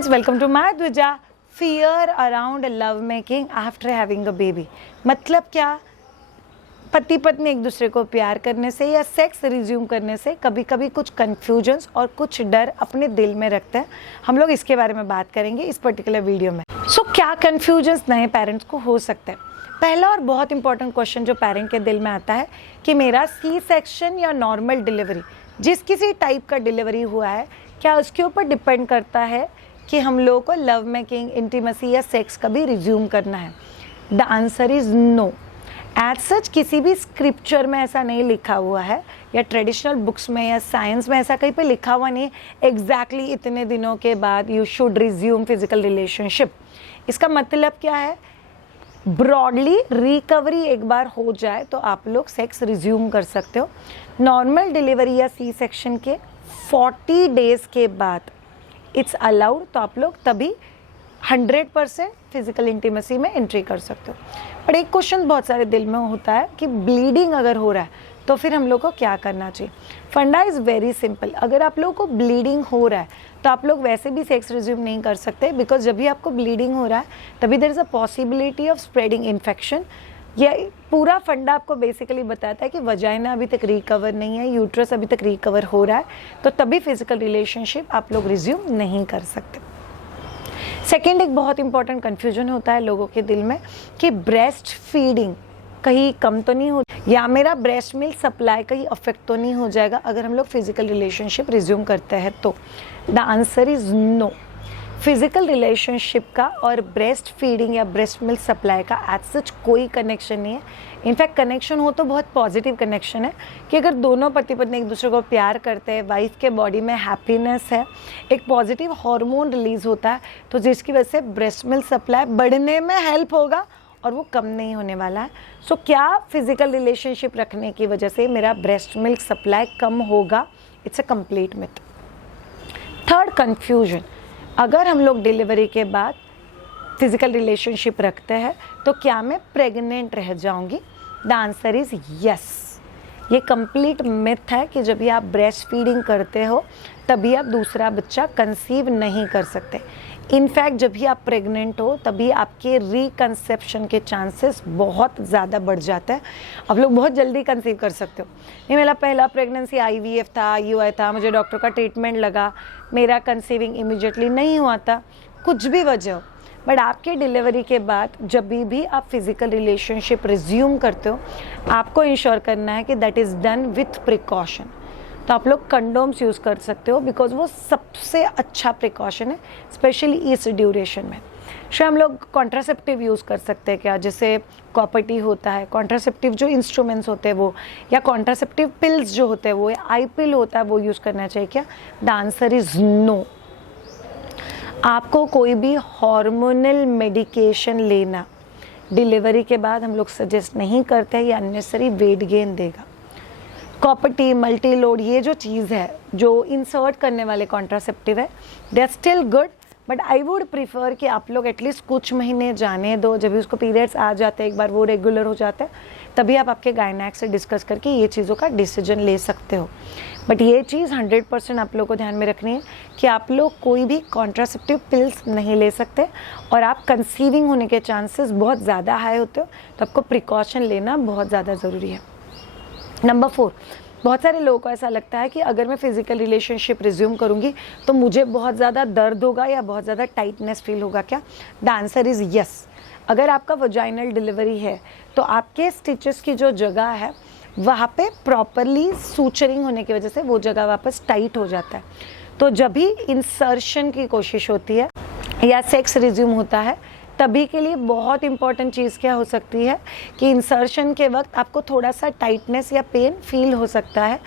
Friends, welcome to my Dvija. Fear around love making after having a baby. मतलब क्या, पति पत्नी एक दूसरे को प्यार करने से या सेक्स रिज्यूम करने से कभी कभी कुछ कन्फ्यूजन्स और कुछ डर अपने दिल में रखते हैं। हम लोग इसके बारे में बात करेंगे इस पर्टिकुलर वीडियो में। क्या कन्फ्यूजन्स नए पेरेंट्स को हो सकते हैं? पहला और बहुत इंपॉर्टेंट क्वेश्चन जो पेरेंट के दिल में आता है कि मेरा सी सेक्शन या नॉर्मल डिलीवरी, जिस किसी टाइप का डिलीवरी हुआ है, क्या उसके ऊपर डिपेंड करता है कि हम लोगों को लव मेकिंग, इंटीमेसी या सेक्स कभी रिज्यूम करना है? The answer is no. As such किसी भी स्क्रिप्चर में ऐसा नहीं लिखा हुआ है, या ट्रेडिशनल बुक्स में या साइंस में ऐसा कहीं पे लिखा हुआ नहीं एग्जैक्टली इतने दिनों के बाद you should resume physical relationship. इसका मतलब क्या है? ब्रॉडली रिकवरी एक बार हो जाए तो आप लोग सेक्स रिज्यूम कर सकते हो। नॉर्मल डिलीवरी या सी सेक्शन के 40 डेज के बाद इट्स अलाउड, तो आप लोग तभी 100% फिजिकल इंटीमेसी में एंट्री कर सकते हो। पर एक क्वेश्चन बहुत सारे दिल में होता है कि ब्लीडिंग अगर हो रहा है तो फिर हम लोग को क्या करना चाहिए? फंडा इज़ वेरी सिंपल। अगर आप लोगों को ब्लीडिंग हो रहा है तो आप लोग वैसे भी सेक्स रिज्यूम नहीं कर सकते, बिकॉज जब भी आपको ब्लीडिंग हो रहा है तभी there is a possibility of spreading infection. यह पूरा फंडा आपको बेसिकली बताता है कि वजाइना अभी तक रिकवर नहीं है, यूट्रस अभी तक रिकवर हो रहा है, तो तभी फिजिकल रिलेशनशिप आप लोग रिज्यूम नहीं कर सकते। सेकेंड, एक बहुत इंपॉर्टेंट कन्फ्यूजन होता है लोगों के दिल में कि ब्रेस्ट फीडिंग कहीं कम तो नहीं हो, या मेरा ब्रेस्ट मिल्क सप्लाई कहीं अफेक्ट तो नहीं हो जाएगा अगर हम लोग फिजिकल रिलेशनशिप रिज्यूम करते हैं तो? The answer is no. Physical relationship का और ब्रेस्ट फीडिंग या ब्रेस्ट मिल्क सप्लाई का एज सच कोई कनेक्शन नहीं है। इनफैक्ट कनेक्शन हो तो बहुत पॉजिटिव कनेक्शन है कि अगर दोनों पति पत्नी एक दूसरे को प्यार करते हैं, वाइफ के बॉडी में हैप्पीनेस है, एक पॉजिटिव हार्मोन रिलीज होता है, तो जिसकी वजह से ब्रेस्ट मिल्क सप्लाई बढ़ने में हेल्प होगा और वो कम नहीं होने वाला है। क्या फिजिकल रिलेशनशिप रखने की वजह से मेरा ब्रेस्ट मिल्क सप्लाई कम होगा? It's a complete myth. Third confusion, अगर हम लोग डिलीवरी के बाद फिजिकल रिलेशनशिप रखते हैं तो क्या मैं प्रेग्नेंट रह जाऊंगी? The answer is yes. ये कंप्लीट मिथ है कि जब भी आप ब्रेस्ट फीडिंग करते हो तभी आप दूसरा बच्चा कंसीव नहीं कर सकते। इनफैक्ट जब भी आप प्रेग्नेंट हो तभी आपके रिकंसेप्शन के चांसेस बहुत ज़्यादा बढ़ जाते हैं। आप लोग बहुत जल्दी कंसीव कर सकते हो। नहीं, मेरा पहला प्रेगनेंसी IVF था, IUI था, मुझे डॉक्टर का ट्रीटमेंट लगा, मेरा कंसीविंग इमीडिएटली नहीं हुआ था, कुछ भी वजह हो, बट आपके डिलीवरी के बाद जब भी आप फिजिकल रिलेशनशिप रिज्यूम करते हो, आपको इंश्योर करना है कि that is done with precaution. तो आप लोग कंडोम्स यूज़ कर सकते हो, बिकॉज वो सबसे अच्छा प्रिकॉशन है, स्पेशली इस ड्यूरेशन में। हम लोग कॉन्ट्रासेप्टिव यूज़ कर सकते हैं क्या? जैसे कॉपर-टी होता है, कॉन्ट्रासेप्टिव जो इंस्ट्रूमेंट्स होते हैं वो, या कॉन्ट्रासेप्टिव पिल्स जो होते हैं वो, या आई पिल होता है वो यूज़ करना चाहिए क्या? The answer is no. आपको कोई भी हार्मोनल मेडिकेशन लेना डिलीवरी के बाद हम लोग सजेस्ट नहीं करते हैं, ये अननेसेसरी वेट गेन देगा। कॉपर-टी, मल्टी लोड, ये जो चीज़ है जो इंसर्ट करने वाले कॉन्ट्रासेप्टिव है, they are still good, but I would prefer कि आप लोग एटलीस्ट कुछ महीने जाने दो। जब भी उसको पीरियड्स आ जाते हैं, एक बार वो रेगुलर हो जाते हैं, तभी आप आपके गायनेक से डिस्कस करके ये चीज़ों का डिसीजन ले सकते हो। बट ये चीज़ 100% आप लोग को ध्यान में रखनी है कि आप लोग कोई भी कॉन्ट्रासेप्टिव पिल्स नहीं ले सकते, और आप कंसीविंग होने के चांसेस बहुत ज़्यादा हाई होते हो, तो आपको प्रिकॉशन लेना बहुत ज़्यादा ज़रूरी है। नंबर 4, बहुत सारे लोगों को ऐसा लगता है कि अगर मैं फिजिकल रिलेशनशिप रिज्यूम करूंगी तो मुझे बहुत ज़्यादा दर्द होगा या बहुत ज़्यादा टाइटनेस फील होगा क्या? The answer is yes. अगर आपका वजाइनल डिलीवरी है तो आपके स्टिचेस की जो जगह है वहाँ पे प्रॉपरली सूचरिंग होने की वजह से वो जगह वापस टाइट हो जाता है। तो जब भी इंसर्शन की कोशिश होती है या सेक्स रिज्यूम होता है, तभी के लिए बहुत इंपॉर्टेंट चीज़ क्या हो सकती है कि इंसर्शन के वक्त आपको थोड़ा सा टाइटनेस या पेन फील हो सकता है,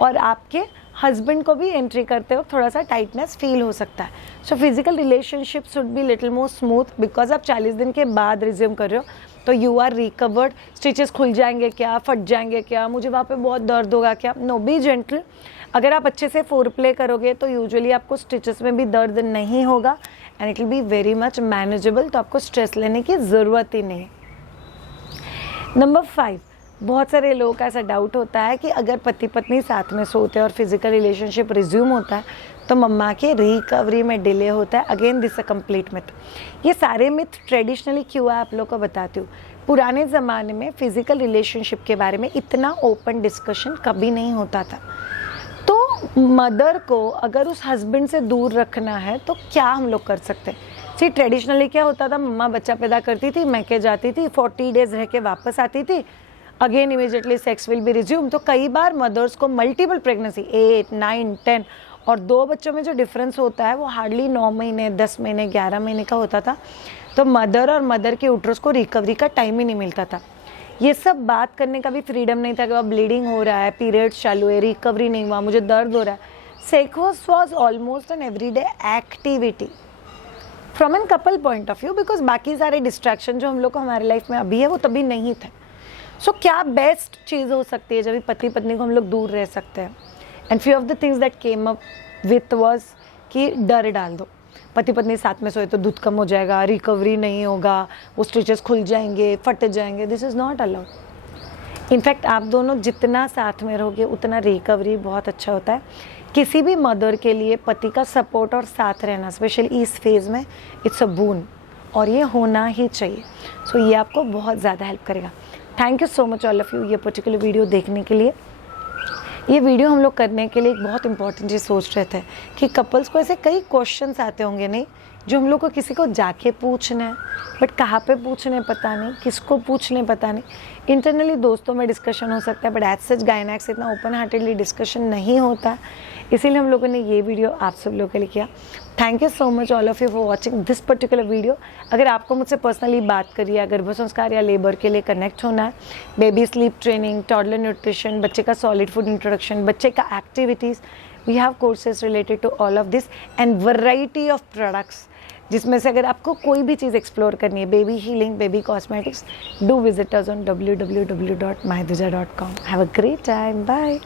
और आपके हस्बैंड को भी एंट्री करते वक्त थोड़ा सा टाइटनेस फील हो सकता है। So physical relationship should be little more smooth, because आप 40 दिन के बाद रिज्यूम कर रहे हो तो यू आर रिकवर्ड। स्टिचेस खुल जाएंगे क्या, फट जाएंगे क्या, मुझे वहाँ पे बहुत दर्द होगा क्या? No, be gentle. अगर आप अच्छे से फोर प्ले करोगे तो यूजुअली आपको स्टिचेस में भी दर्द नहीं होगा, and it will be very much manageable, तो आपको स्ट्रेस लेने की ज़रूरत ही नहीं। नंबर 5, बहुत सारे लोगों का ऐसा डाउट होता है कि अगर पति पत्नी साथ में सोते हैं और फिजिकल रिलेशनशिप रिज्यूम होता है तो मम्मा के रिकवरी में डिले होता है। Again this a complete myth. ये सारे मिथ ट्रेडिशनली क्यों है आप लोग को बताती हूँ। पुराने ज़माने में फिजिकल रिलेशनशिप के बारे में इतना ओपन डिस्कशन कभी नहीं होता था। तो मदर को अगर उस हस्बैंड से दूर रखना है तो क्या हम लोग कर सकते हैं। जी ट्रेडिशनली क्या होता था, मम्मा बच्चा पैदा करती थी, मैके जाती थी, 40 डेज रह के वापस आती थी, again immediately sex will be resume. तो कई बार मदर्स को मल्टीपल प्रेगनेंसी 8, 9, 10 और 2 बच्चों में जो डिफरेंस होता है वो हार्डली 9 महीने, 10 महीने, 11 महीने का होता था। तो मदर और मदर के यूट्रस को रिकवरी का टाइम ही नहीं मिलता था। ये सब बात करने का भी फ्रीडम नहीं था कि अब ब्लीडिंग हो रहा है, पीरियड्स चालू है, रिकवरी नहीं हुआ, मुझे दर्द हो रहा है। Sex was almost an everyday activity from an couple point of view, because बाकी सारे डिस्ट्रैक्शन जो हम लोग को हमारे लाइफ में अभी है वो तभी नहीं थे। सो क्या बेस्ट चीज़ हो सकती है जब पति पत्नी को हम लोग दूर रह सकते हैं। And few of the things that came up with was कि डर डाल दो, पति पत्नी साथ में सोए तो दूध कम हो जाएगा, रिकवरी नहीं होगा, वो स्टिचेस खुल जाएंगे, फट जाएंगे। This is not allowed. In fact आप दोनों जितना साथ में रहोगे उतना रिकवरी बहुत अच्छा होता है। किसी भी मदर के लिए पति का सपोर्ट और साथ रहना स्पेशली इस फेज़ में इट्स अ बून, और ये होना ही चाहिए। सो ये आपको बहुत ज़्यादा हेल्प करेगा। Thank you so much all of you ये पर्टिकुलर वीडियो देखने के लिए। ये वीडियो हम लोग करने के लिए एक बहुत इंपॉर्टेंट चीज़ सोच रहे थे कि कपल्स को ऐसे कई क्वेश्चंस आते होंगे नहीं जो हम लोग को किसी को जाके पूछना है, बट कहाँ पे पूछने पता नहीं, किसको पूछने पता नहीं। इंटरनली दोस्तों में डिस्कशन हो सकता है, बट एज सच गायनेक से इतना ओपन हार्टेडली डिस्कशन नहीं होता, इसीलिए हम लोगों ने ये वीडियो आप सब लोगों के लिए किया। Thank you so much all of you for watching this particular video. अगर आपको मुझसे पर्सनली बात करिए या गर्भ संस्कार या लेबर के लिए कनेक्ट होना है, baby sleep training, toddler nutrition, बच्चे का सॉलिड फूड इंट्रोडक्शन, बच्चे का activities, we have courses related to all of this and variety of products, जिसमें से अगर आपको कोई भी चीज़ एक्सप्लोर करनी है, baby healing, baby cosmetics, do visit us on www.mahiduja.com। Have a great time, bye.